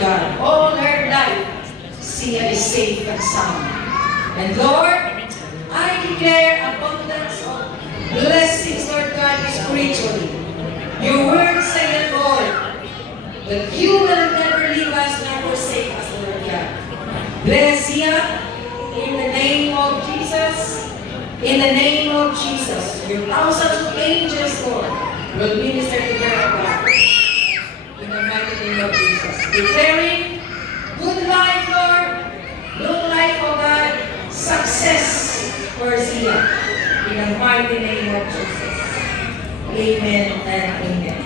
God, all her life, Sia is safe and sound. And Lord, I declare abundance of blessings, Lord God, spiritually. Your word said, Lord, that you will never leave us nor forsake us, Lord God. Bless Sia in the name of Jesus. In the name of Jesus, your thousands of angels, Lord, will minister to her, God. In the mighty name of Jesus. Declaring good life, Lord. Good life, oh God. Success for Sia. In the mighty name of Jesus. Amen and amen.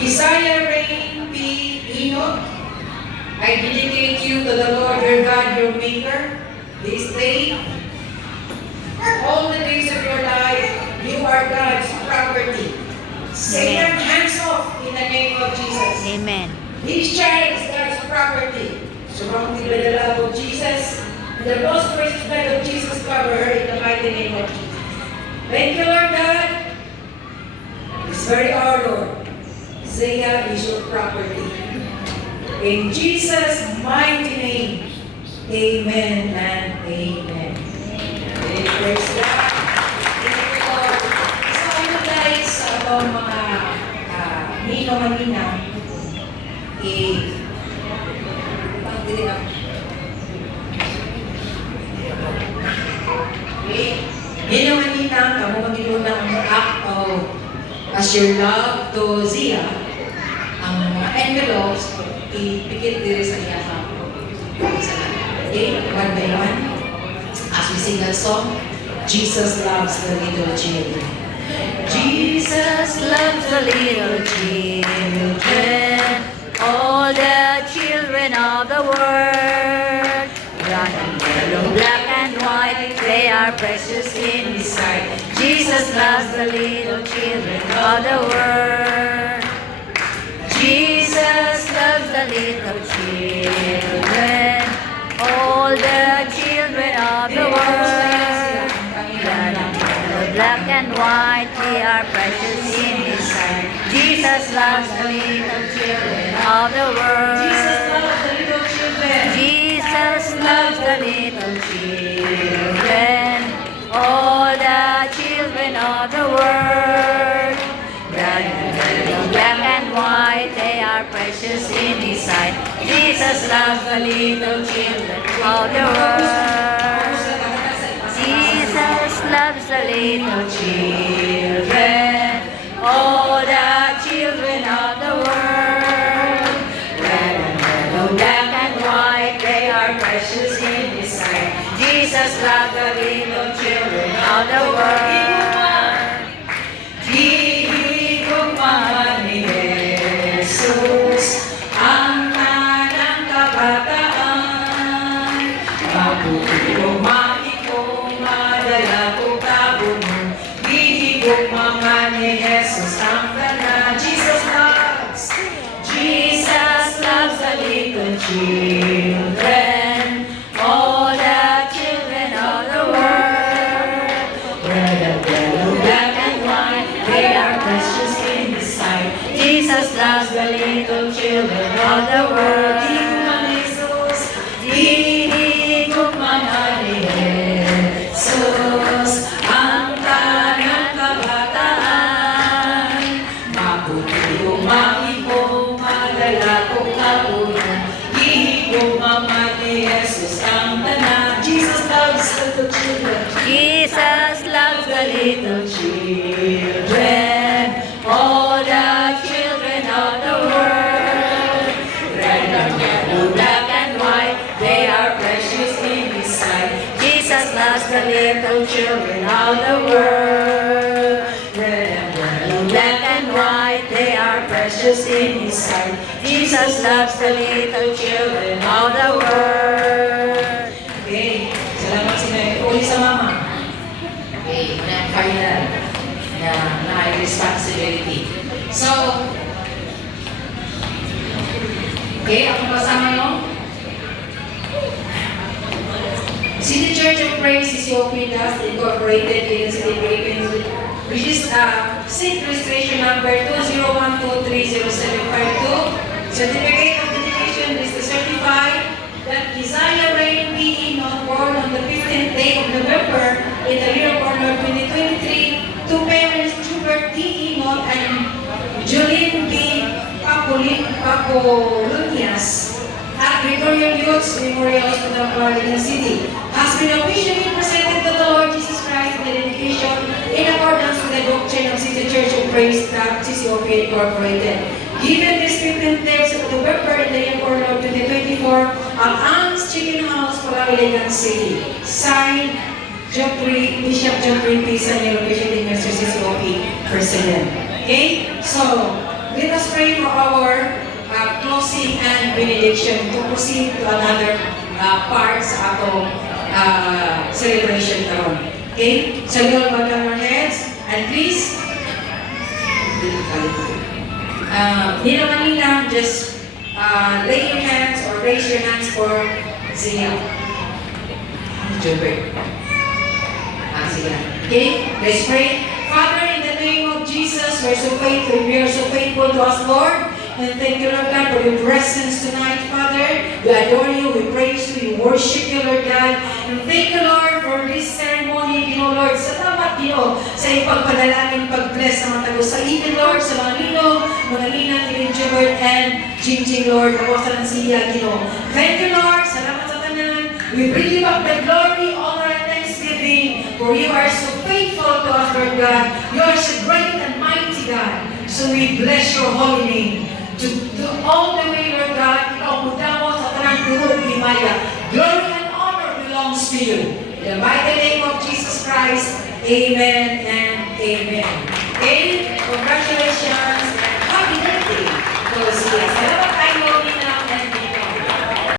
Desire Rain P. Enoch, I dedicate you to the Lord your God, your Maker, this day. All the days of your life, you are God's property. Satan, hands off in the name of Jesus. Amen. This child is God's property. Surrounded by the love of Jesus, and the most precious blood of Jesus cover her in the mighty name of Jesus. Thank you, Lord God. This very hour, Lord. Sia is your property. In Jesus' mighty name, amen and amen. Okay, praise God. Thank you, Lord. So ano guys, sa mga nino-manina, nino-manina, kamu magiguna ang act of as your love to Sia, ang mga envelopes, ipikit diri sa iya ha. Okay, one by one. As we sing that song, Jesus loves the little children. Jesus loves the little children, all the children of the world. Brown and yellow, black and white, they are precious in His sight. Jesus loves the little children of the world. Jesus loves the little children, all the children of the world. Brown and yellow, black and white, they are precious in His sight. Jesus loves the little children of the world. Jesus loves the little children. Jesus loves the little children, all the children of the world. Brown and yellow, black and white, they are precious in His sight. Jesus loves the little children of the world. Jesus loves the little children, all the children of the world. Red and yellow, black and white, they are precious in His sight. Jesus loves the little children of the world. Ibig kong mahal ni Jesus, ang tanang kabataan. Mabuti kumain kong madala kong tabunan. Ibig kong mahal ni Jesus, ang tanang. Jesus loves the little children, all the children of the world. Red and yellow, black and white, they are precious in His sight. Jesus loves the little children of the world. Ibig kong mahal ni Jesus, ang tanang kabataan. Mabuti kumain kong madala kong tabunan. Ibig kong mahal ni Jesus, ang tanang. Jesus loves the little children. Jesus loves the little children, all the children of the world. Red and yellow, black and white, they are precious in His sight. Jesus loves the little children of the world. Red and yellow, Black and white, they are precious in His sight. Jesus loves the little children of the world. responsibility. So, okay, ako kasama nyo. City Church of Praise is COP-DAS Incorporated in the City of Philippines, which is SIC registration number 201230752. Certificate of dedication is to certify that Isaiah Rain P. Enoch, born on the 15th day of November in the year of our Lord 2023, to parents Schubert D. Enoch and Jolene B. Papolunias at Gregorian Youth's Memorial Hospital of Palawan City, has been officially presented to the Lord Jesus Christ in the dedication in accordance with the doctrine of City Church of Praise, CCOP Incorporated. Given this 15th day of November in the year of our Lord 2024 at Anne's Chicken House, Palawan City. Signed, Bishop John P. Senior Official Minister CCOP President. Okay? So, let us pray for our closing and benediction to proceed to another part sa atong celebration karon. Okay? So we all bow down our heads and please nila just lay your hands or raise your hands for Zia. Okay? Let's pray. Father, in the name of Jesus, we are so faithful. We are so faithful to us, Lord. And thank you, Lord God, for your presence tonight, Father. We adore you, we praise you, we worship you, Lord God. And thank you, Lord, for this ceremony, you know, Lord. Salamat, you know, sa ipagpadalangin, pag-bless sa mga tago sa even, Lord, sa mga ninong, mga ninang, Gilbert, and Jingjing, Lord. Ako sa siya, you know. Thank you, Lord. Salamat sa tanan. We bring you back the glory, honor, and thanksgiving, for you are so faithful to us, Lord God. You are so great and mighty, God. So we bless your holy name. To all the way, Lord God, ikaw mudamo sa tanang turog ni Maya. Glory and honor belongs to you. In the mighty name of Jesus Christ, amen and amen.